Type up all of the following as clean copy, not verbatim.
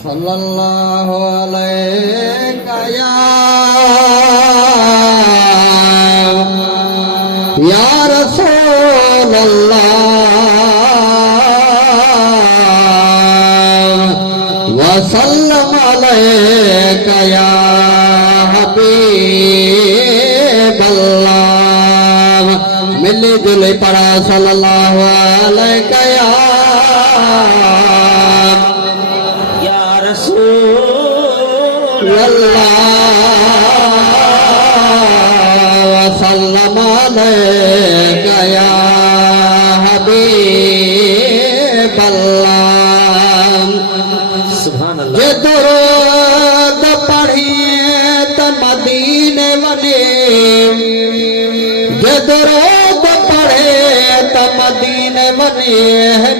सल्लल्लाहु अलैहि या रसूल अल्लाह वसल्लम अलैका या हबीब अल्लाह मिली जुली पड़ा सल्लल्लाहु अलैका या रसूल अल्लाह वसल्लम अलैका या हबीब अल्लाह सुभान अल्लाह जे दुरूद पढ़िए त मदीने वने जे दुरूद पढ़े त मदीने वने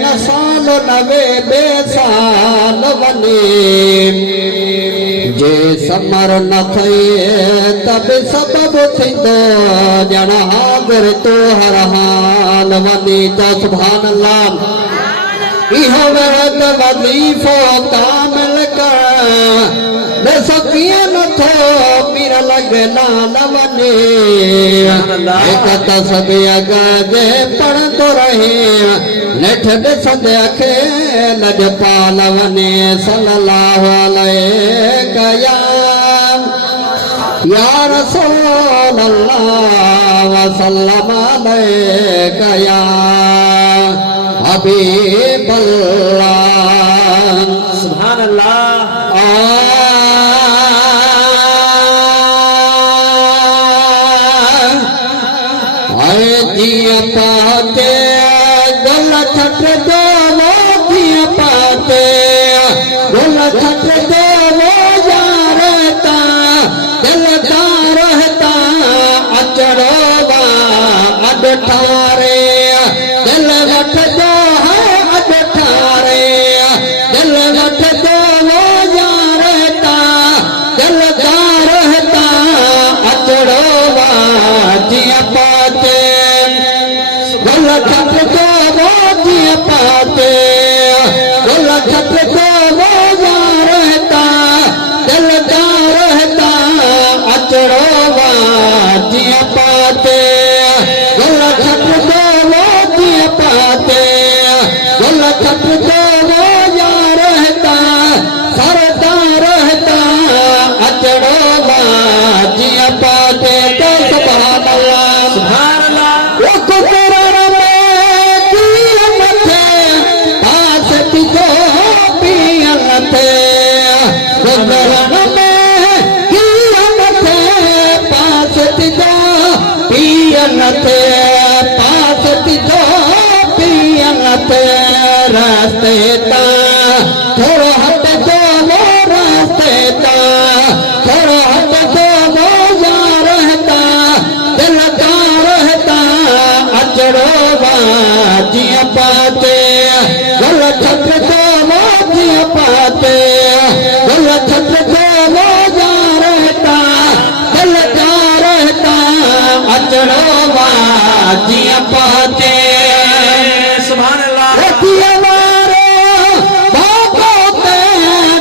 न साल नवे बेसाल वने जे समर न थिए तब सबब थींदो ॼण हाज़िर तो हर हाल वञी तो सुभान अल्लाह इहो वरद वज़ीफ़ो कामिल कर ॾिसो कीअं नथो पीर लॻे नाल वञे हिकु तस्बीह अॻे पढ़ंदो रहे नेठ ॾिसंदे अखे लॼपाल वञे सल्लल्लाहु अलैका या रसूल अल्लाह वसल्लम अलैका या हबीब अल्लाह सुभान अल्लाह आए जिया पाते गल छट दो वो जिया पाते गल छट दो वो यारता दिलदार रहता अचरोवा अड ठारे दिल वठ दो है अड ठारे दिल वठ दो वो यारता दिलदार रहता अचरोवा जिया पाते गल छट दो वो जिया पाते गल छट दो वो यारता दिलदार रहता अचरोवा जिया पाते गल छट दो वो जिया पाते गल छट दो वो यारता सरदार रहता अचरोवा जिया पाते तो सुभान अल्लाह सुभान अल्लाह वो कुरान में दिया मथे पास तिजो पियल थे कुरान में दिया मथे पास तिजो पियल थे पास तिजो पियल थे रास्ते ता थोड़ो हट जो वो रास्ते ता थोड़ो हट जो वो यार रहता दिलदार रहता अचरोवा जिया पाते गल छट दो वो जिया पाते गल छट दो वो यार रहता दिलदार रहता अचरोवा जिया पाते सुभान अल्लाह जिया वारो बाबो ते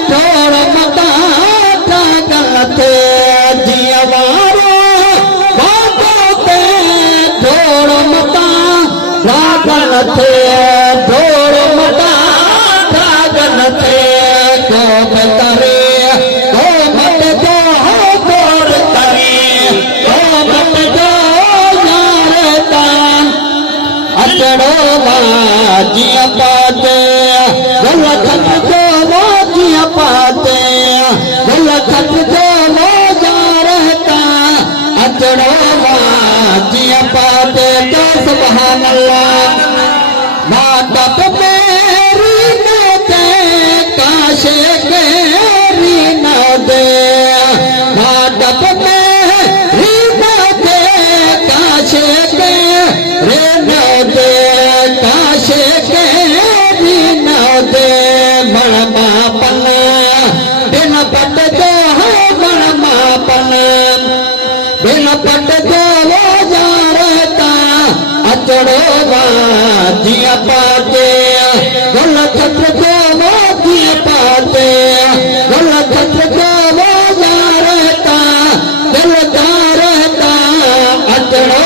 ढोल मता गलते जिया वारो बाबो ते ढोल मता गलते ढोल मता गलते को तरे को मत जो दौर करे को मत जो यारता अचरोवा जिया पाते गल छट दो वो जिया पाते गल छट दो वो यारता अचरोवा जिया पाते तो सुभान अल्लाह माँ बाप मेरी न दे काशे मेरी न दे माँ बाप मेरी न दे काशे मेरे न दे काशे मेरी न दे मन मापन बिन पट जो है मन मापन बिन पट जो वो यारता अचरोवा जिया पाते छत्र को वो जीअं पाते गुल छत्र को वो यारता दिलदार रहता अचड़ो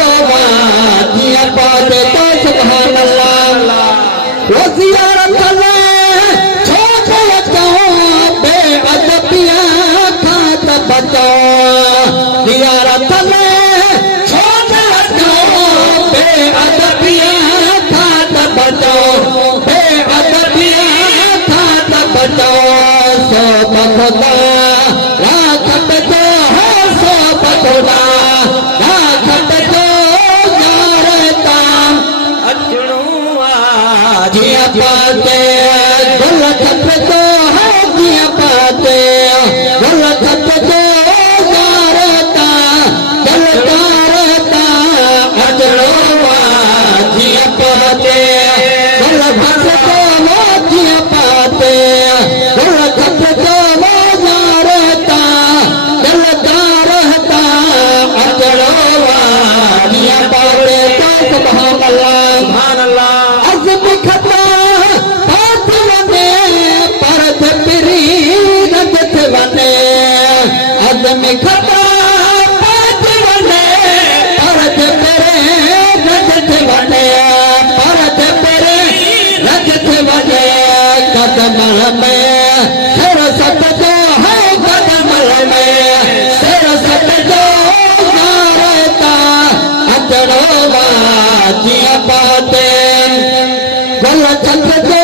जीअं पाते तो सुभान अल्लाह वो ज़ियारत ज़ियारत में छोड़ बेअदबिया था त बचाओ बेअदबिया था त बचाओ सो बखुदा राखत जो है सो बखुदा राखत जो यारता अचड़ो जीअं पाते गुल छत्र जो है जीअं पाते गुल छत्र जो में खता पात वने परत पेरे रजत वने परत पेरे रजत वने कदम में सिर सत जो है कदम में सिर सत जो यारता अचड़ो जीअं पाते गुल छत्र जो